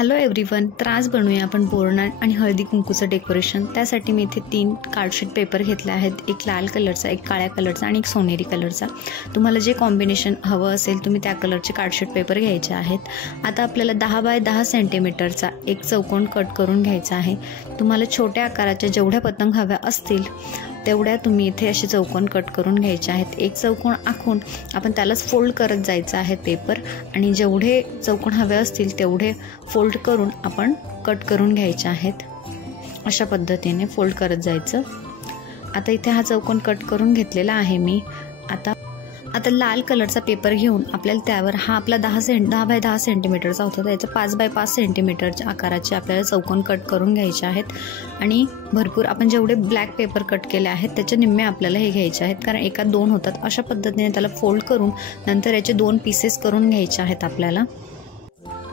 Hello everyone, तर आज बनवूया आपण बोरनान आणि हळदी कुंकूचं डेकोरेशन। त्यासाठी मी इथे 3 कार्डशीट पेपर घेतले आहेत, एक लाल कलरचा, एक काळ्या कलरचा आणि एक सोनेरी कलरचा। तुम्हाला जे कॉम्बिनेशन हवं असेल तुम्ही त्या कलरचे कार्डशीट पेपर घ्यायचे आहेत। आता आपल्याला 10 बाय 10 सेंटीमीटरचा एक चौकोन कट करून घ्यायचा आहे। तुम्हाला छोट्या आकाराच्या जेवढ्या पतंग हव्या असतील तेवढ्या तुम्ही इथे असे चौकोन कट करून घ्यायचे आहेत। एक चौकोन आखून आपण त्यालाच फोल्ड करत जायचं आहे पेपर, आणि जेवढे चौकोन हवे असतील तेवढे फोल्ड करून आपण कट करून घ्यायचे आहेत। अशा पद्धतीने फोल्ड करत जायचं। आता इथे हा चौकोन कट करून घेतलेला आहे मी। आता लाल कलरचा पेपर घेऊन आपल्याला त्यावर हा आपला 10 बाय 10 सेंटीमीटरचा होता, त्याचं 5 बाय 5 सेंटीमीटरच्या आकाराचे आपल्याला चौकोन कट करून घ्यायचे आहेत। आणि भरपूर आपण जेवढे ब्लॅक पेपर कट केले आहेत त्याचे निम्मे आपल्याला हे घ्यायचे आहेत, कारण एकात 2 होतात। अशा पद्धतीने त्याला फोल्ड करून नंतर याचे 2 पीसेस करून घ्यायचे आहेत आपल्याला।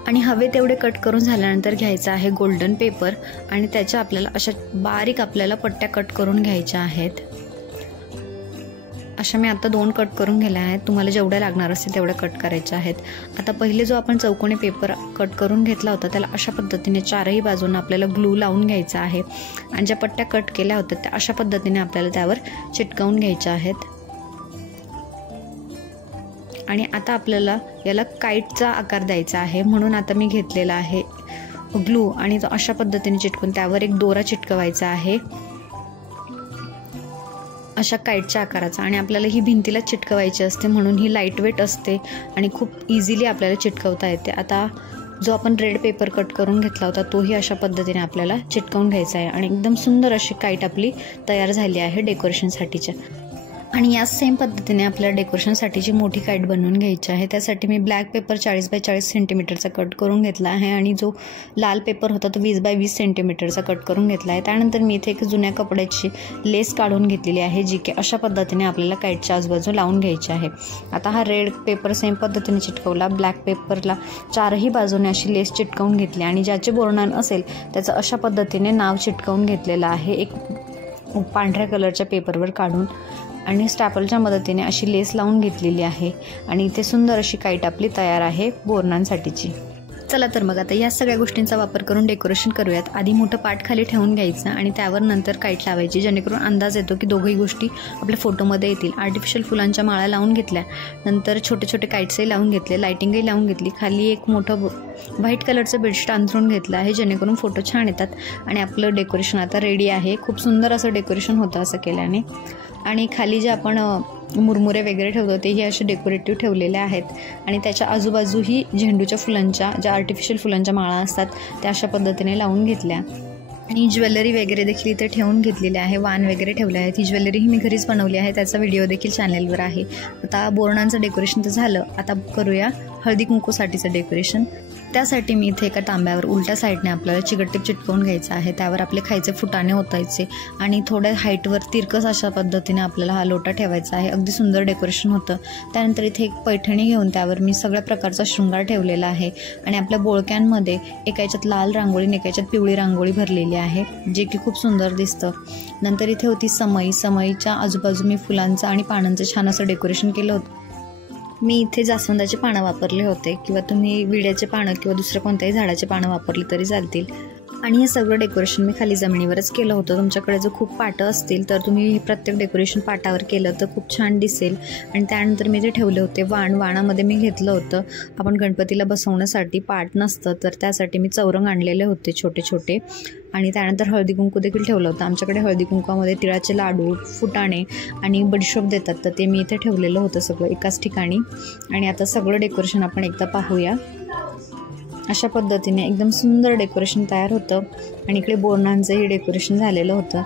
आणि हवे तेवढे कट करून झाल्यानंतर घ्यायचा आहे गोल्डन पेपर, आणि त्याच्या आपल्याला अशा बारीक आपल्याला पट्ट्या कट करून घ्यायच्या आहेत। अशा मी आता 2 कट करून घेतल्या आहेत। तुम्हाला जेवढ्या लागणार असतील तेवढ्या कट करायच्या आहेत। आता पहिले जो आपण चौकोनी पेपर कट करून घेतला होता त्याला अशा पद्धतीने चारही बाजूंना आपल्याला ग्लू लावून घ्यायचा आहे, आणि ज्या पट्ट्या कट केल्या होत्या त्या अशा पद्धतीने आपल्याला त्यावर चिटकवून घ्यायच्या आहेत। आणि आता आपल्याला याला काईटचा आकार द्यायचा आहे, म्हणून आता मी घेतलेला आहे ग्लू, आणि तो अशा पद्धतीने चिटकून त्यावर एक दोरा चिटकवायचा आहे अशा काईटच्या आकाराचा। आणि आपल्याला ही भिंतीला चिटकवायची असते, म्हणून ही लाईट वेट असते आणि खूप इझिली आपल्याला चिटकवता येते। आता जो आपण रेड पेपर कट करून घेतला होता तोही अशा पद्धतीने आपल्याला चिटकवून घ्यायचा आहे, आणि एकदम सुंदर अशी काईट आपली तयार झाली आहे डेकोरेशनसाठीच्या। आणि याच सेम पद्धतीने आपल्याला डेकोरेशनसाठीची मोठी काईट बनवून घ्यायची आहे। त्यासाठी मी ब्लॅक पेपर 40 बाय 40 सेंटीमीटरचा कट करून घेतला आहे, आणि जो लाल पेपर होता तो 20 बाय 20 सेंटीमीटरचा कट करून घेतला आहे। त्यानंतर मी इथे एक जुन्या कपड्याची लेस काढून घेतलेली आहे, जी की अशा पद्धतीने आपल्याला काईटच्या आजूबाजू लावून घ्यायची आहे। आता हा रेड पेपर सेम पद्धतीने चिटकवला, ब्लॅक पेपरला चारही बाजूने अशी लेस चिटकवून घेतली, आणि ज्याचे बोरनान असेल त्याचं अशा पद्धतीने नाव चिटकवून घेतलेलं आहे एक पांढऱ्या कलरच्या पेपरवर काढून, आणि स्टॅपलच्या मदतीने अशी लेस लावून घेतलेली आहे। आणि इथे सुंदर अशी काईट आपली तयार आहे बोरनांसाठीची। चला तर मग आता या सगळ्या गोष्टींचा वापर करून डेकोरेशन करूयात। आधी मोठं पाट खाली ठेवून घ्यायचं आणि त्यावर नंतर काईट लावायची, जेणेकरून अंदाज येतो की दोघंही गोष्टी आपल्या फोटोमध्ये येतील। आर्टिफिशियल फुलांच्या माळा लावून घेतल्या, नंतर छोटे छोटे काईट्सही लावून घेतले, लाइटिंगही लावून घेतली, खाली एक मोठं व्हाईट कलरचं बेडशीट अंथरून घेतलं आहे, जेणेकरून फोटो छान येतात। आणि आपलं डेकोरेशन आता रेडी आहे। खूप सुंदर असं डेकोरेशन होतं असं केल्याने। आणि खाली जे आपण मुरमुरे वगैरे ठेवतो तेही असे डेकोरेटिव्ह ठेवलेले आहेत, आणि त्याच्या आजूबाजूही झेंडूच्या फुलांच्या ज्या आर्टिफिशियल फुलांच्या माळा असतात त्या अशा पद्धतीने लावून घेतल्या। आणि ज्वेलरी वगैरे देखील इथे ठेवून घेतलेली आहे, वाण वगैरे ठेवले आहेत। ही ज्वेलरीही मी घरीच बनवली आहे, त्याचा व्हिडिओ देखील चॅनलवर आहे। आता बोरणांचं डेकोरेशन तर झालं, आता करूया हळदी कुंकूसाठीचं डेकोरेशन। त्यासाठी मी इथे एका तांब्यावर उलट्या साईडने आपल्याला चिकटटीप चिटकवून घ्यायचं आहे, त्यावर आपले खायचे फुटाणे ओतायचे, आणि थोड्या हाईटवर तिरकस अशा पद्धतीने आपल्याला हा लोटा ठेवायचा आहे। अगदी सुंदर डेकोरेशन होतं। त्यानंतर इथे एक पैठणी घेऊन त्यावर मी सगळ्या प्रकारचा शृंगार ठेवलेला आहे, आणि आपल्या बोळक्यांमध्ये एका याच्यात लाल रांगोळी आणि एका याच्यात पिवळी रांगोळी भरलेली आहे, जे की खूप सुंदर दिसतं। नंतर इथे होती समई, समईच्या आजूबाजू मी फुलांचं आणि पानांचं छान असं डेकोरेशन केलं होतं। मी इथे जास्वंदाचे पानं वापरले होते, किंवा तुम्ही विड्याचे पानं किंवा दुसऱ्या कोणत्याही झाडाचे पानं वापरली तरी चालतील। आणि हे सगळं डेकोरेशन मी खाली जमिनीवरच केलं होतं। तुमच्याकडे जर खूप पाटं असतील तर तुम्ही प्रत्येक डेकोरेशन पाटावर केलं तर खूप छान दिसेल। आणि त्यानंतर मी ते ठेवले होते वाणामध्ये मी घेतलं होतं, आपण गणपतीला बसवण्यासाठी पाट नसतं तर त्यासाठी मी चौरंग आणलेले होते छोटे छोटे। आणि त्यानंतर हळदी कुंकू देखील ठेवलं होतं। आमच्याकडे हळदी कुंकूमध्ये तिळाचे लाडू, फुटाणे आणि बडीशोप देतात, तर ते मी इथे ठेवलेलं होतं सगळं एकाच ठिकाणी। आणि आता सगळं डेकोरेशन आपण एकदा पाहूया। अशा पद्धतीने एकदम सुंदर डेकोरेशन तयार होतं, आणि इकडे बोरणांचंही डेकोरेशन झालेलं होतं।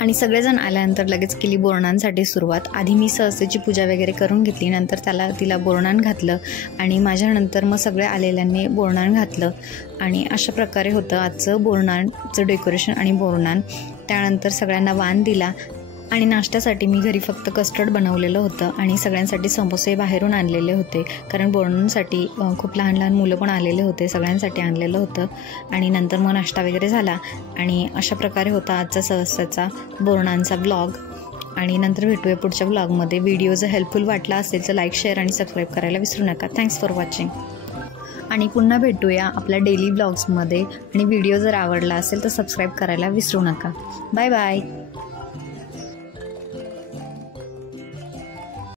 आणि सगळेजण आल्यानंतर लगेच केली बोरणांसाठी सुरुवात। आधी मी सहस्तेची पूजा वगैरे करून घेतली, नंतर तिला बोरणान घातलं, आणि माझ्यानंतर मग सगळ्या आलेल्यांनी बोरणान घातलं। आणि अशा प्रकारे होतं आजचं बोरणांचं डेकोरेशन आणि बोरणान। त्यानंतर सगळ्यांना वाण दिला, आणि नाश्त्यासाठी मी घरी फक्त कस्टर्ड बनवलेलं होतं, आणि सगळ्यांसाठी समोसे बाहेरून आणलेले होते, कारण बोरणांसाठी खूप लहान लहान मुलं पण आलेले होते, सगळ्यांसाठी आणलेलं होतं। आणि नंतर मग नाश्ता वगैरे झाला, आणि अशा प्रकारे होता आजचा सहस्ताचा बोरणांचा ब्लॉग। आणि नंतर भेटूया पुढच्या ब्लॉगमध्ये। व्हिडिओ जर हेल्पफुल वाटला असेल तर लाईक, शेअर आणि सबस्क्राईब करायला विसरू नका। Thanks for watching. आणि पुन्हा भेटूया आपल्या डेली ब्लॉग्समध्ये. आणि व्हिडिओ जर आवडला असेल तर सबस्क्राईब करायला विसरू नका. Bye bye.